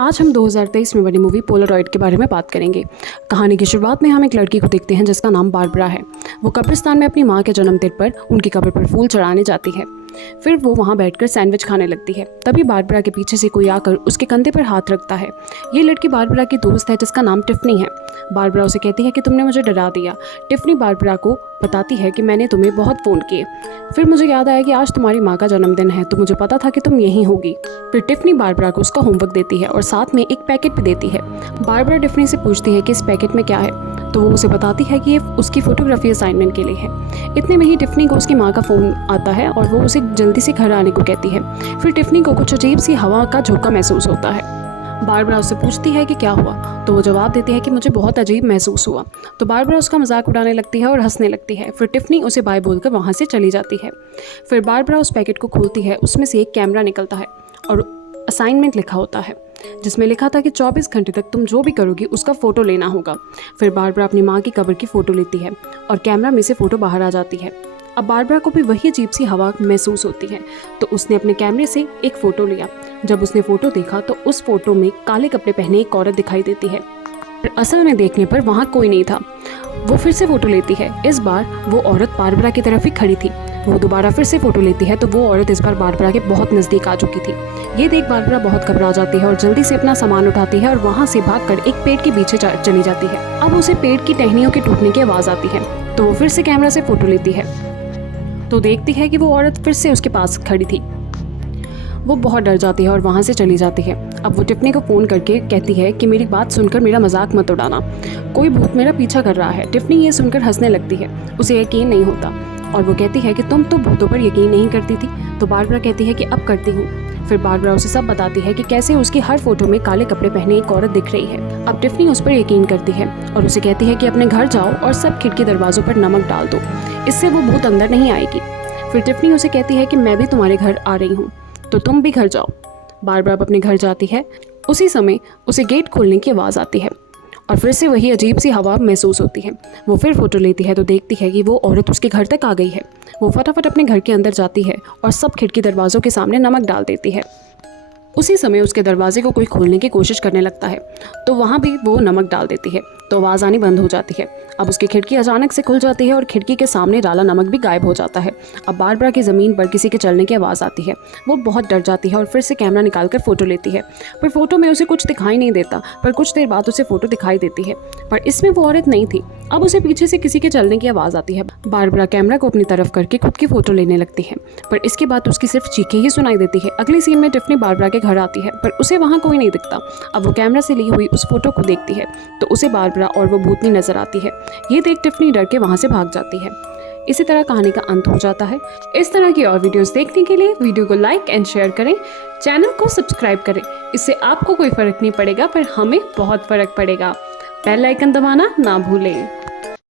आज हम 2023 में बनी मूवी पोलारॉइड के बारे में बात करेंगे। कहानी की शुरुआत में हम एक लड़की को देखते हैं जिसका नाम बारबरा है। वो कब्रिस्तान में अपनी माँ के जन्मदिन पर उनकी कब्र पर फूल चढ़ाने जाती है। फिर वो वहाँ बैठकर सैंडविच खाने लगती है। तभी बारबरा के पीछे से कोई आकर उसके कंधे पर हाथ रखता है। ये लड़की बारबरा की दोस्त है जिसका नाम टिफ़नी है। बारबरा उसे कहती है कि तुमने मुझे डरा दिया। टिफ़नी बारबरा को बताती है कि मैंने तुम्हें बहुत फ़ोन किए, फिर मुझे याद आया कि आज तुम्हारी माँ का जन्मदिन है, तो मुझे पता था कि तुम यहीं होगी। फिर टिफ़नी बारबरा को उसका होमवर्क देती है और साथ में एक पैकेट भी देती है। बारबरा टिफ़नी से पूछती है कि इस पैकेट में क्या है, तो वो उसे बताती है कि ये उसकी फ़ोटोग्राफी असाइनमेंट के लिए है। इतने में ही टिफ़नी को उसकी माँ का फ़ोन आता है और वो उसे जल्दी से घर आने को कहती है। फिर टिफ़नी को कुछ अजीब सी हवा का झोंका महसूस होता है। बारबरा उससे पूछती है कि क्या हुआ, तो वो जवाब देती है कि मुझे बहुत अजीब महसूस हुआ। तो बारबरा उसका मजाक उड़ाने लगती है और हंसने लगती है। फिर टिफ़नी उसे बाय बोलकर वहाँ से चली जाती है। फिर बारबरा उस पैकेट को खोलती है। उसमें से एक कैमरा निकलता है और असाइनमेंट लिखा होता है जिसमें लिखा था कि 24 घंटे तक तुम जो भी करोगी उसका फ़ोटो लेना होगा। फिर बारबरा अपनी माँ की कब्र की फ़ोटो लेती है और कैमरा में से फ़ोटो बाहर आ जाती है। अब बारबरा को भी वही अजीब सी हवा महसूस होती है, तो उसने अपने कैमरे से एक फ़ोटो लिया। जब उसने फ़ोटो देखा तो उस फ़ोटो में काले कपड़े पहने एक औरत दिखाई देती है। असल में देखने पर वहाँ कोई नहीं था। वो फिर से फ़ोटो लेती है। इस बार वो औरत बारबरा की तरफ ही खड़ी थी। वो दोबारा फिर से फ़ोटो लेती है तो वो औरत इस बार बारबरा के बहुत नज़दीक आ चुकी थी। ये देख बारबरा बहुत घबरा जाती है और जल्दी से अपना सामान उठाती है और वहाँ से भागकर एक पेड़ के पीछे चली जाती है। अब उसे पेड़ की टहनियों के टूटने की आवाज़ आती है, तो वो फिर से कैमरा से फ़ोटो लेती है तो देखती है कि वो औरत फिर से उसके पास खड़ी थी। वो बहुत डर जाती है और वहाँ से चली जाती है। अब वो टिफ़नी को फ़ोन करके कहती है कि मेरी बात सुनकर मेरा मजाक मत उड़ाना, कोई भूत मेरा पीछा कर रहा है। टिफ़नी ये सुनकर हंसने लगती है, उसे यकीन नहीं होता और वो कहती है कि तुम तो भूतों पर यकीन नहीं करती थी। तो बारबरा कहती है कि अब करती हूँ। फिर बारबरा उसे सब बताती है कि कैसे उसकी हर फोटो में काले कपड़े पहने एक औरत दिख रही है। अब टिफ़नी उस पर यकीन करती है और उसे कहती है कि अपने घर जाओ और सब खिड़की दरवाज़ों पर नमक डाल दो, इससे वो भूत अंदर नहीं आएगी। फिर टिफ़नी उसे कहती है कि मैं भी तुम्हारे घर आ रही हूँ, तो तुम भी घर जाओ। बारबरा अपने घर जाती है। उसी समय उसे गेट खोलने की आवाज़ आती है और फिर से वही अजीब सी हवा महसूस होती है। वो फिर फ़ोटो लेती है तो देखती है कि वो औरत उसके घर तक आ गई है। वो फटाफट अपने घर के अंदर जाती है और सब खिड़की दरवाज़ों के सामने नमक डाल देती है। उसी समय उसके दरवाजे को कोई खोलने की कोशिश करने लगता है, तो वहाँ भी वो नमक डाल देती है, तो आवाज़ आनी बंद हो जाती है। अब उसकी खिड़की अचानक से खुल जाती है और खिड़की के सामने डाला नमक भी गायब हो जाता है। अब बारबरा की ज़मीन पर किसी के चलने की आवाज़ आती है। वो बहुत डर जाती है और फिर से कैमरा निकालकर फ़ोटो लेती है। पर फ़ोटो में उसे कुछ दिखाई नहीं देता, पर कुछ देर बाद उसे फ़ोटो दिखाई देती है, पर इसमें वो औरत नहीं थी। अब उसे पीछे से किसी के चलने की आवाज़ आती है। बारबरा कैमरा को अपनी तरफ करके खुद की फ़ोटो लेने लगती है, पर इसके बाद उसकी सिर्फ चीखें ही सुनाई देती है। अगले सीन में टिफ़नी बारबरा के घर आती है, पर उसे वहाँ कोई नहीं दिखता। अब वो कैमरा से ली हुई उस फोटो को देखती है तो उसे बारबरा और वो भूतनी नजर आती है। ये देख टिफ़नी डर के वहाँ से भाग जाती है। इसी तरह कहानी का अंत हो जाता है। इस तरह की और वीडियोस देखने के लिए वीडियो को लाइक एंड शेयर करें, चैनल को सब्सक्राइब करें। इससे आपको कोई फ़र्क नहीं पड़ेगा पर हमें बहुत फ़र्क पड़ेगा। बेल आइकन दबाना ना भूलें।